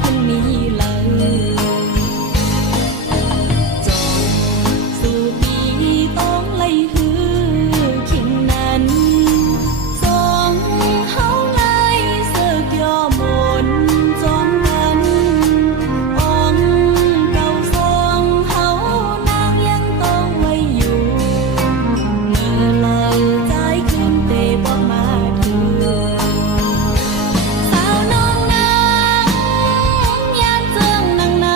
ขึ้นมีเลยจงสู่ปีต้องไล่หือขิงนั้นสองเฮาไล่เสือกย่อมนจอมกันองเก่าสองเฮานางยังต้องไว้อยู่เมื่อไหลใจขึ้นเตบ่มาถึงสาวน้องนางยามเจิงนางใน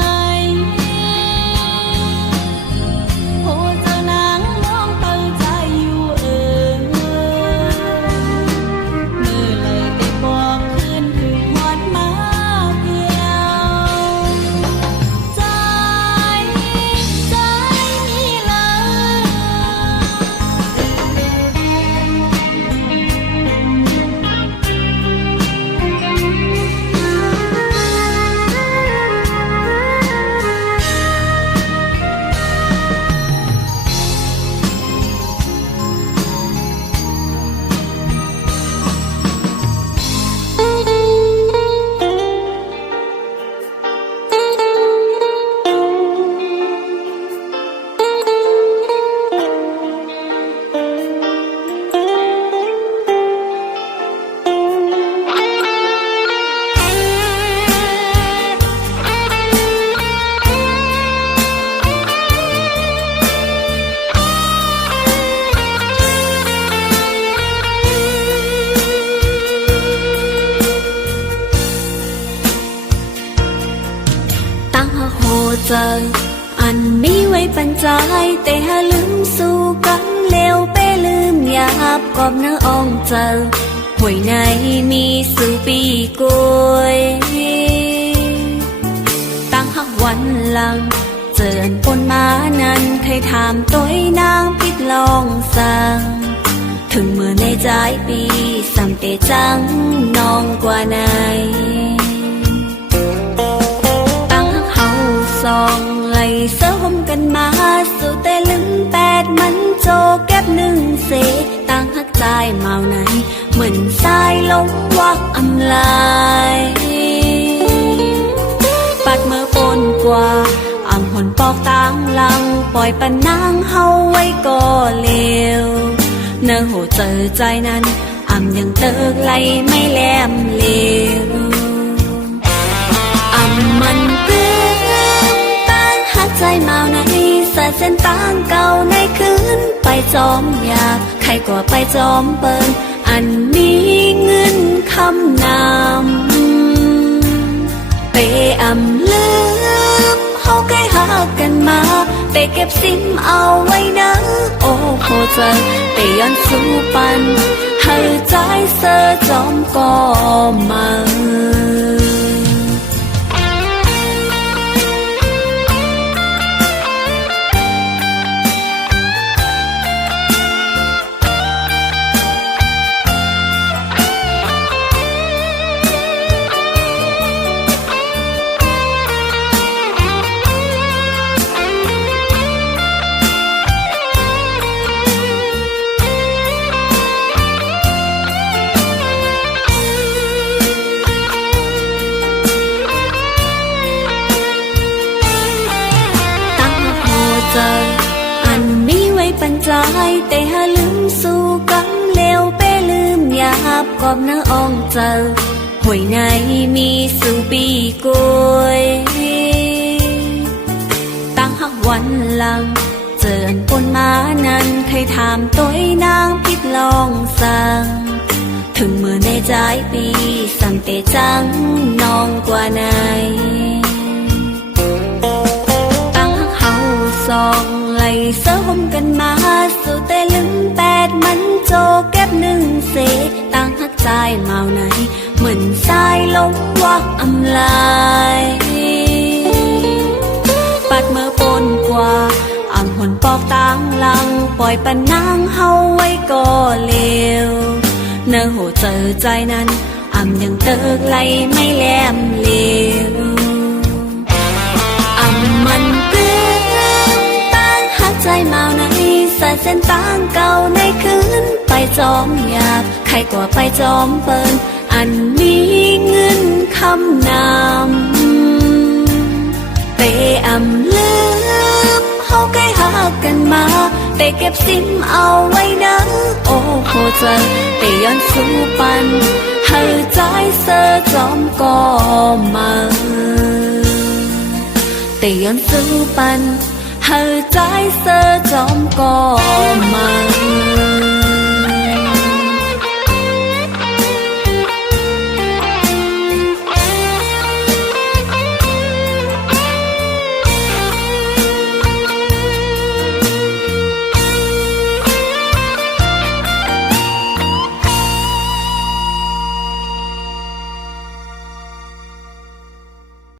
โหเจ้านางมองเปิดใจอยู่เมื่อไหลเตบอกขึ้นคือหอดมาเกี่ยวใจมีเลยตั้งโหเจออันมีไว้ปันใจแต่หาลืมสู่กันเร็วไปลืมหยาบกอบเนื้ออ่องเจอหวยในมีสู่ปีกวยตั้งหักวันหลังเจออันปนมานั้นเคยถามตัวนางปิดลองสั่งถึงเมื่อในใจปีสำเตจังน้องกว่าไหนสองไหลเสื้อห่มกันมาสู่แต่ลืมแปดมันโจแก็บหนึ่งเสตั้งหักใจเมาไหนเหมือนสายลมวักอำลายปัดเมื่อปนกว่าอ่ำหนปอกต่างหลังปล่อยปันนางเฮาไว้ก็เลวเนื้อหัวเจอใจนั้นอ่ำยังเติกไหลไม่แหลมเลวอ่ำมันเปื้อนหักใจเมาในสายเส้นต่างเก่าในคืนไปจอมอยากใครกว่าไปจอมเปินอันมีเงินคำนำไปอำลืมเฮาใกล้หักกันมาไปเก็บซิมเอาไว้นะโอ้โหเจอไปย้อนสู่ปันให้ใจเสอจอมก็มาอันมีไว้ปันใจแต่หาลืมสู่กันเร็วไปลืมหยาบกอบเนื้ออ่องเจอหวยในมีสู่ปีกวยตั้งหักวันหลังเจออันปนมานั้นเคยถามตัวนางพิดลองสั่งถึงเมื่อในใจปีสั่งเตจังน้องกว่าไหนตั้งหักเฮาสองไหลเสื้อห่มกันมาสู่แต่ลืมแปดมันโจแก็บหนึ่งเสตั้งหักใจเมาไหนเหมือนสายลมวักอำลายปัดเมื่อปนกว่าอ่ำหนปอกต่างหลังปล่อยปันนางเฮาไว้ก็เลวเนื้อหัวเจอใจนั้นอ่ำยังเติกไหลไม่แหลมเลวอ่ำมันเปื้อนตั้งหักใจเมาในสายเส้นต่างเก่าในคืนไปจอมอยากใครกว่าไปจอมเปินอันมีเงินคำนำ แต่เก็บซิมเอาไว้นะโอ้โหเจอแต่ย้อนสู้ปันเฮอใจเสอจอมก็มาแต่ย้อนสู้ปันเฮอใจเสอจอมก็มา